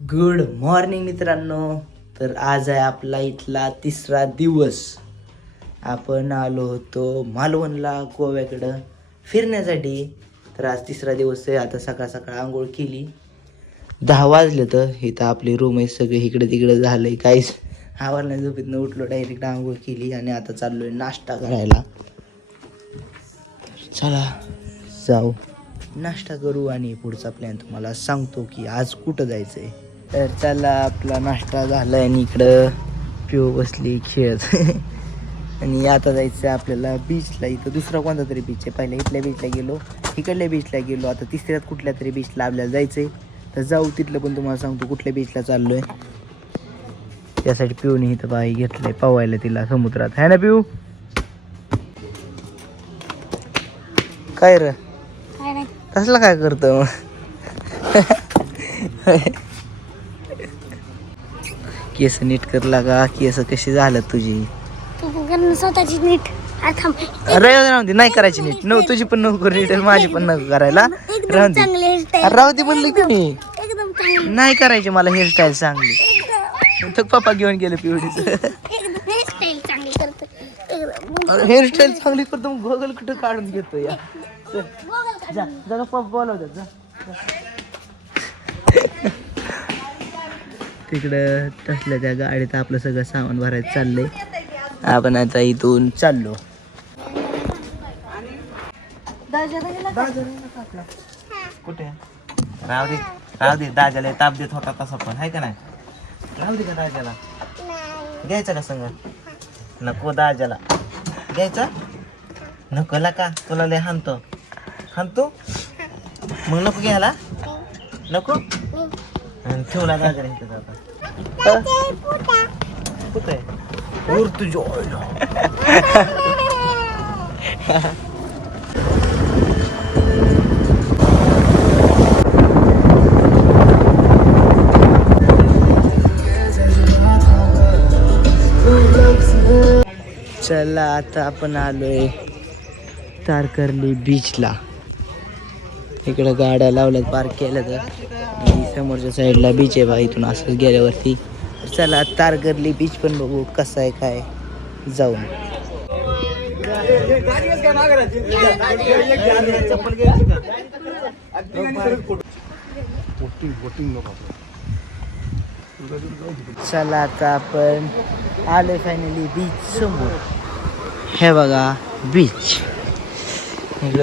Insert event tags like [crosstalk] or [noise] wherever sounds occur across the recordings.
Good morning मित्रांनो. तर आज आहे आपला इथला तिसरा दिवस. आपण आलो होतो मालवणला गोव्याकडं फिरण्यासाठी. तर आज तिसरा दिवस आहे. आता सकाळ सकाळ आंघोळ केली. दहा वाजले तर इथं आपली रूम आहे. सगळे इकडे तिकडे झालंय काहीच नाही झोपेतनं उठलो डायरेक्ट आंघोळ केली आणि आता चाललो आहे नाश्ता करायला. चला जाऊ. नाश्ता करू आणि पुढचा प्लॅन तुम्हाला सांगतो की आज कुठं जायचं आहे तर चला आपला नाश्ता झाला आणि इकडं पिऊ बसली खेळत. [laughs] आणि आता जायचं आहे आपल्याला बीचला इथं दुसरा कोणता तरी बीच आहे? पहिल्या इथल्या बीचला गेलो इकडल्या बीचला गेलो. आता तिसऱ्यात कुठल्या तरी बीचला आपल्याला जायचं आहे तर जाऊ तिथलं पण तुम्हाला सांगतो कुठल्या बीचला चाललो आहे त्यासाठी पिऊने इथं बाई घेतलंय पवायला तिला समुद्रात. है ना पिऊ? काय र? काय नाही. तसला काय करतो? [laughs] केस नीट कर लागा केस कशी झालं तुझी? स्वतःची नीट. राहून दे नाही करायची नीट. नो तुझी पण नको नीट माझी पण नको करायला. राहून दे. राहू दे म्हणली तुम्ही. नाही करायची मला हेअरस्टाईल चांगली. तर पप्पा घेऊन गेले पिवडीच हेअरस्टाईल चांगली करतो मग गोगल कुठं काढून घेतो या. जा पप्पा बोलवतात जा. तिकडं तसल्या त्या गाडीत आपलं सगळं सामान भरायचं चाललंय. आपण आता इथून चाललो. कुठे? राव दे राव दे दाजाला ताप देत होता तसा पण आहे का नाही? राहू दे का दाजाला? द्यायचा का संग? नको दाजाला. घ्यायचा? नकोला का? तुला लय हानतो हानतो मग नको घ्यायला? नको? आणि ठेवला दाजाला इथं आता कुठे उर तुझ्या चला आता आपण आलोय तारकर्ली बीचला इकडं गाड्या लावल्यात पार्क केल्या तर समोरच्या साईडला बीच आहे बा इथून असं गेल्यावरती. चला तारगरली बीच पण बघू कसं आहे काय जाऊन चला आता आपण आलो फायनली बीच समोर. हे बघा बीच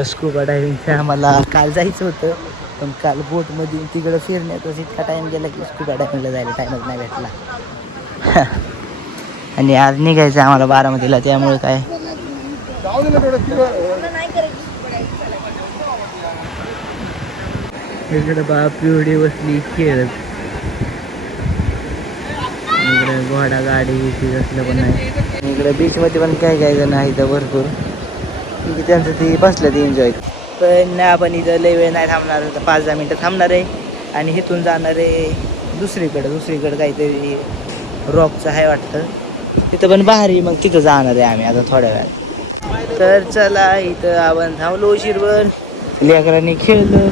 स्कूबा डायव्हिंगचं आम्हाला काल जायचं होतं. पण काल बोटमध्ये तिकडं फिरण्यातच इतका टाईम गेला की स्कूबा डायव्हिंगला जायला टाईमच नाही भेटला. [laughs] आणि आज निघायचं आम्हाला बारामतीला त्यामुळे काय? इकडं बा पिवडी बसली खेळत इकडे घोडा गाडी बिडी असलं पण नाही. इकडं बीचमध्ये पण काय काय जण आहे इथं भरपूर त्यांचं ते बसलं ते एन्जॉय पण आपण इथं लय वेळ नाही थांबणार तर पाच दहा मिनटं थांबणार आहे. आणि इथून जाणार आहे दुसरीकडं दुसरीकडं काहीतरी रॉकचं आहे वाटतं. तिथं पण भारी मग तिथं जाणार आहे आम्ही आता थोड्या वेळात. तर चला इथं आपण थांबलो उशीरवर लेकरांनी खेळलं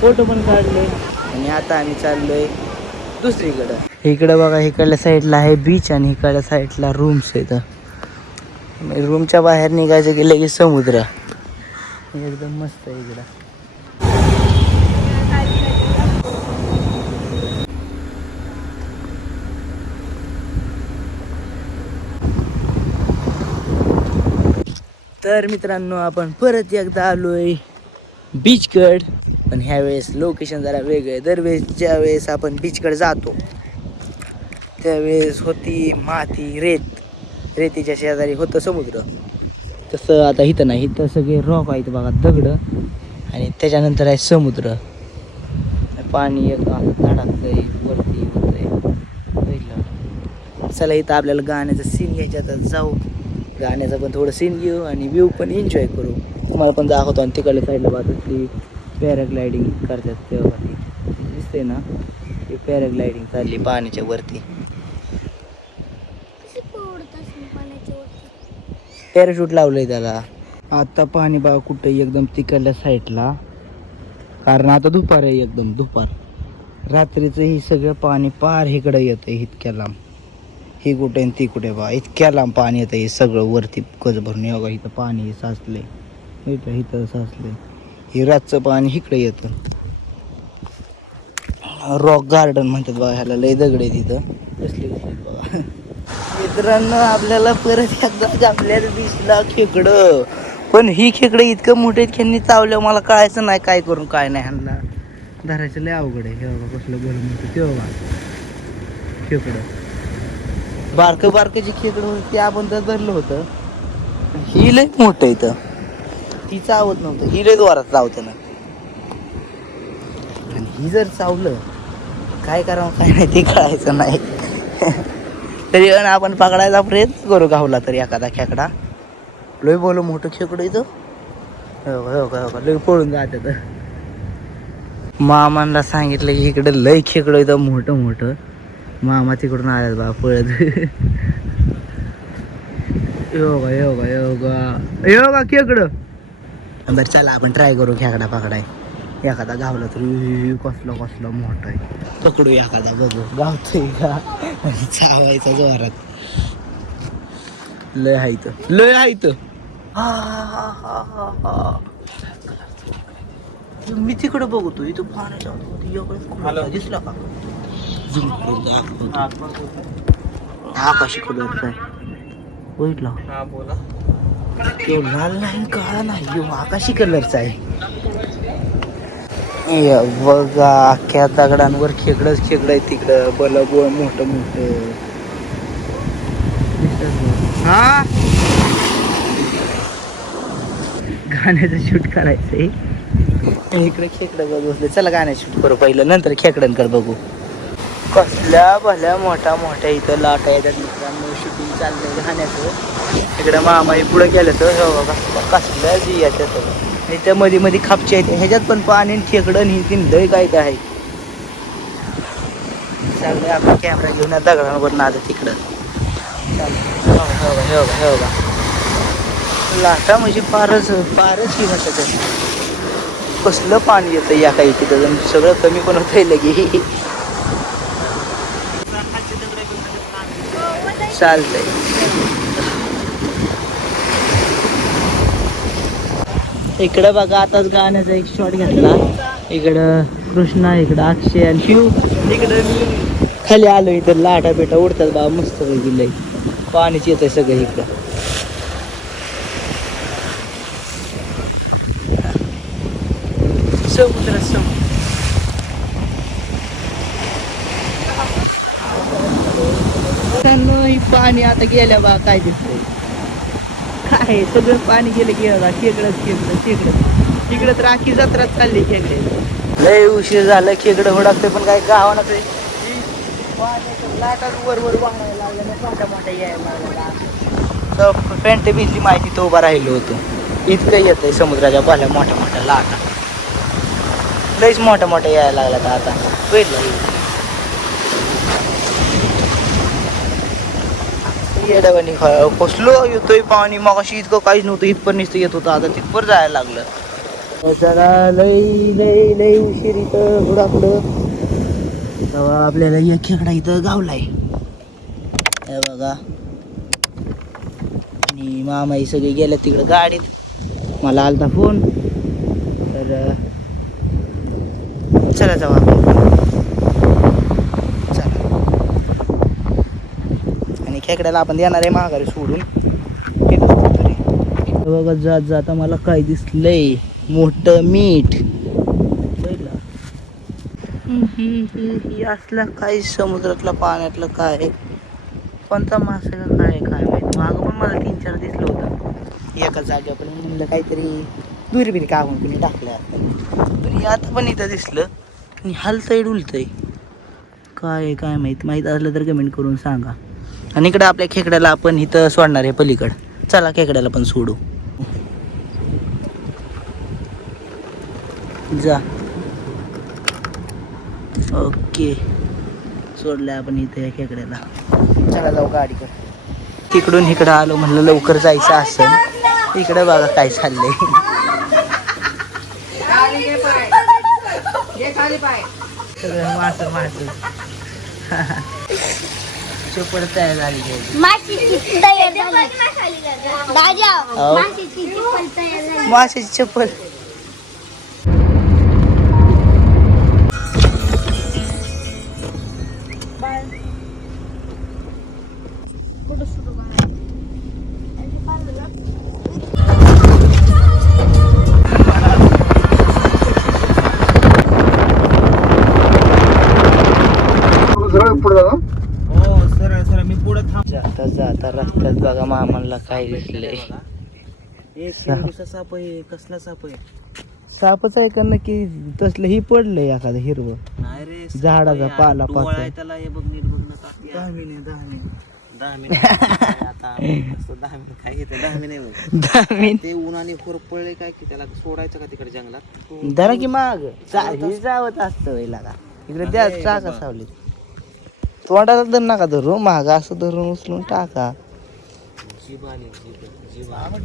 फोटो पण काढले. आणि आता आम्ही चाललोय दुसरीकडं. इकडं बघा इकडल्या साईडला आहे बीच आणि इकडल्या साईडला रूम्स आहेत. म्हणजे रूमच्या बाहेर निघायचं गेलं की समुद्र. एकदम मस्त आहे इकडं. तर मित्रांनो आपण परत एकदा आलोय बीचकड. पण ह्यावेळेस लोकेशन जरा वेगळं आहे. दरवेळेस ज्या वेळेस आपण बीचकड जातो त्यावेळेस होती माती रेत. रेतीच्या शेजारी होतं समुद्र. तसं आता इथं नाही इथं सगळे रॉक आहेत बघा दगडं. आणि त्याच्यानंतर आहे समुद्र. पाणी एकदम आहे वरती होत बघितलं? चला इथं आपल्याला गाण्याचं सीन घ्यायचा तर जाऊ. गाण्याचं पण थोडं सीन घेऊ आणि व्ह्यू पण एन्जॉय करू. तुम्हाला पण दाखवतो आणि तिकडल्या साईडला पाहतो पॅराग्लायडिंग करतात तेव्हा. दिसते ना? ती पॅराग्लायडिंग चालली पाण्याच्या वरती कशी पोहत असेल पाण्याच्या वरती? पॅराशूट लावलंय त्याला. आता पाणी बा कुठं एकदम तिकडल्या साईडला कारण आता दुपार आहे एकदम दुपार. रात्रीचं ही सगळं पाणी पार इकडं येतं इतक्या लांब. ही कुठे आणि ती कुठे बा इतक्या लांब पाणी येतं हे सगळं वरती कच भरून बघा इथं पाणी साचले इथं इथं साचले हे रातचं पाणी इकडे येतं. रॉक गार्डन म्हणतात बघा ह्याला लय दगड तिथं कसले कसली बघा मित्रांनो आपल्याला परत एकदा जमल्यात दिसला खेकडं. पण ही खेकडं इतकं मोठे खेळणी चावलं मला कळायचं नाही काय करून काय नाही ह्यांना धरायचं लय अवघड आहे. हे बाबा कसलं बोल म्हणतो ते बाबा खेकडं. बारकं बारकं जे खेकडं होतं ते आपण तर धरलं होतं. ही लय मोठं इथं. ती चावत नव्हतं. ही लय द्वारात चावतं ना. आणि ही जर चावलं काय करावं काय नाही ते कळायचं नाही. [laughs] तरी पण आपण पकडायचा प्रयत्न करू गावला तरी एखादा खेकडा. लय बोलू मोठं खेकडू इथं हो का, हो का, हो का. लय पळून जात मामांना सांगितलं की इकडे लय खेकडं इथं मोठं मोठं. मामा तिकडून आल्यात बा पळत. योगा योगा योगा. योगा खेकडं. बरं चला आपण ट्राय करू खेकडा पकडाय एखादा गावला तरी कसला कसलं मोठा आहे पकडू एखादा बघू गावतोय का चावायचा जोरात लय हायत लय हायत हा, मी तिकडे बघतो इथं पाण्याच्या एवढं दिसला का झूम आकाशी कलरचा आहे बघितला लाल नाही काळा नाही आकाशी कलरचा आहे बघा अख्ख्या दगडांवर खेकडच खेकड आहे तिकडं. बलब मोठं मोठं. हा? गाण्याचं शूट करायचंय. इकडे खेकडं बघू बसले. चला गाण्याचं शूट करू पहिलं. नंतर खेकड्यांकडे बघू. कसल्या भल्या मोठ्या मोठ्या इथं लाटा येतात मित्रांनो. शूटिंग चाललंय गाण्याचं. इकडं मामाई पुढे गेलं तर हो, कसल्या जी याच्यात आणि त्या मध्ये मध्ये खापच्या आहेत. ह्याच्यात पण पाणी आणि खेकडं ही तीन लय काय काय आहे. चाललंय आपण कॅमेरा घेऊन या दगडांवर आता तिकडं. चाललंय. हो बघा, हो हो लाटा म्हणजे फारच फारच ही म्हणतात कसलं पाणी येतं या काही तिथं? सगळं कमी पण होतंय लगे चालतंय. इकडं बघा आताच गाण्याचा एक शॉट घेतला. इकडं कृष्णा इकडं अक्षय आणि शिव. इकडं मी खाली आलो इथं लाटा पेटा उडतात बा मस्त गेलंय पाणीच येतंय सगळं इकडं. समुद्र समुद्र. पाणी आता गेल्या बा काय दिसतंय. आहे. सगळं पाणी गेलं की बघा खेकडच खेकडं खेकडं तिकडं तर आखी जत्रात चालली खेकडे लय उशीर झालं खेकडं हुडाकते पण काय गावानं ते लाटाच वर वर वाहनायला लागल्या मोठ्या मोठ्या यायला लागल्या पॅन्ट भिजली माहिती तो उभा राहिलो होतो. इतकं येतंय समुद्राच्या पाल्या मोठ्या मोठ्या लाटा. लयच मोठ्या मोठ्या यायला लागल्यात आता. भेटलं येड्यावानी कसलो येतोय पाणी मग अशी इतकं काहीच नव्हतं इथपर्यंत नुसतं येत होतं आता तिथपर जायला लागलं. जरा लई लई लई उशीर इथं हुडाकलं तेव्हा आपल्याला एक खेकडा इथं गावलाय. हे बघा. आणि मामाई सगळे गेल्या तिकडं गाडीत. मला आलता फोन. तर चला जाऊ आपण चला आणि खेकड्याला आपण देणार आहे माघारी सोडून. बघा जात जाता मला काय दिसलंय. मोठं मीठ. ही असला काय समुद्रातला पाण्यातलं काय? कोणता मासा काय काय माहिती. मागं पण मला तीन चार दिसलं होतं. एका जागेवर म्हणलं काहीतरी दुर्बिणी काढून कुणी टाकलं पण हे आता पण इथं दिसलं. आणि हलतंय डुलतंय. काय आहे, काय माहीत. माहीत असलं तर कमेंट करून सांगा. आणि इकडं आपल्या खेकड्याला आपण इथं सोडणार आहे पलीकडं. चला खेकड्याला पण सोडू. जा. ओके. सोडलं आपण इथे या खेकड्याला. चला जाऊ गाडीकडे तिकडून इकडं आलो म्हणलं लवकर जायचं असेल. इकडं बघा काय चाललंय. सगळं मास मास. [laughs] चोपड तयार झाली पाहिजे माशीची तयार झाली. दादा अहो. माशीची चप्पल. रस्त्यात बघा मामाला काय दिसलंय. एक शेंडूचा साप आहे कसला साप आहे? सापच आहे का नक्की? तसलं ही पडलंय एखादं हिरवं. नाही रे साप झाडाचा आहे. पाला डोळा. आहे त्याला हे बघ नीट बघ ना. दहा मिनिट दहा मिनिट. दहा मिनिट आता? [laughs] असं दहा मिनिट काय घेते दहा मिनिट. दहा मिनिट. ते उन्हाने काय की त्याला सोडायचं का तिकडे जंगलात? धरा की माग. हे जावत असतं इकडे द्या अरे टाका बाबा. सावलीत. तोंडाला धर नका धरू. माग असं धरून उचलून टाका. जीभ आली जीभ जीभ आली.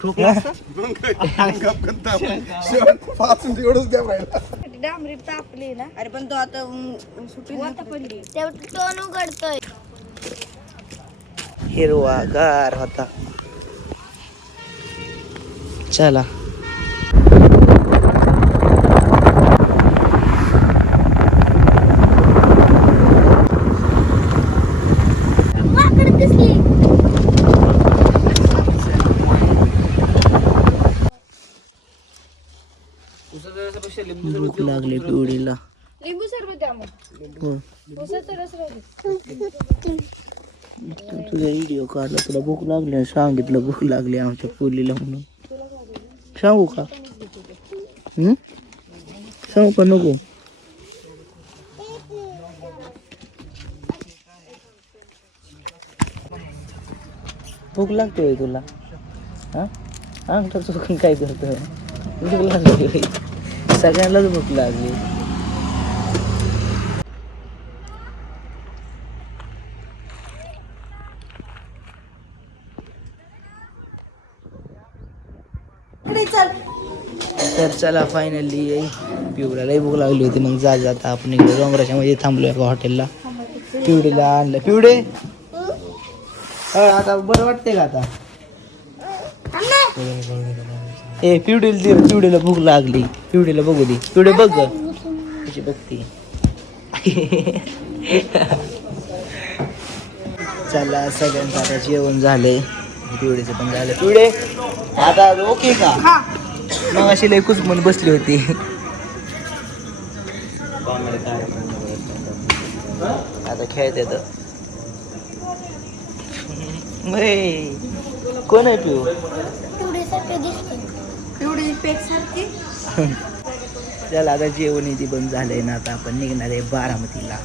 ठोकला असता? तेवढं तोंड उघडतोय. हिरवा गार होता. चला वाकड दिसली भूक लागली पिवडीला लिंबू सरबत द्या मग हो. उसाचा रस राहू तुझा व्हिडिओ काढला तुला भूक लागली सांगितलं भूक लागली आमच्या पोलीला म्हणून. सांगू का? हम्म? सांगू का नको? भूक लागते तुला. हा? अंगठा चुकून काय करतो भूक लागली. सगळ्यांनाच भूक लागली. तर चला फायनली पिवड्यालाही भूक लागली होती. मग जा जाता आपण इकडे डोंगराच्या मध्ये थांबलो एका हॉटेलला पिवडीला आणलं. पिवडे आता बरं वाटतंय का आता? ए पिवडीला दे पिवडीला भूक लागली. पिवडीला बघू दे. पिवडे बघ. कशी बघते. [laughs] चला सगळ्यांचं आता जेवण झालंय. पिवडीचं पण झालं. पिवडे आता ओके का? मग अशी लय कुचमून बसली होती. आता खेळत येत. कोण आहे पिऊ? चला आता जेवण इथे बंद झालंय ना आता आपण निघणार आहे बारामतीला.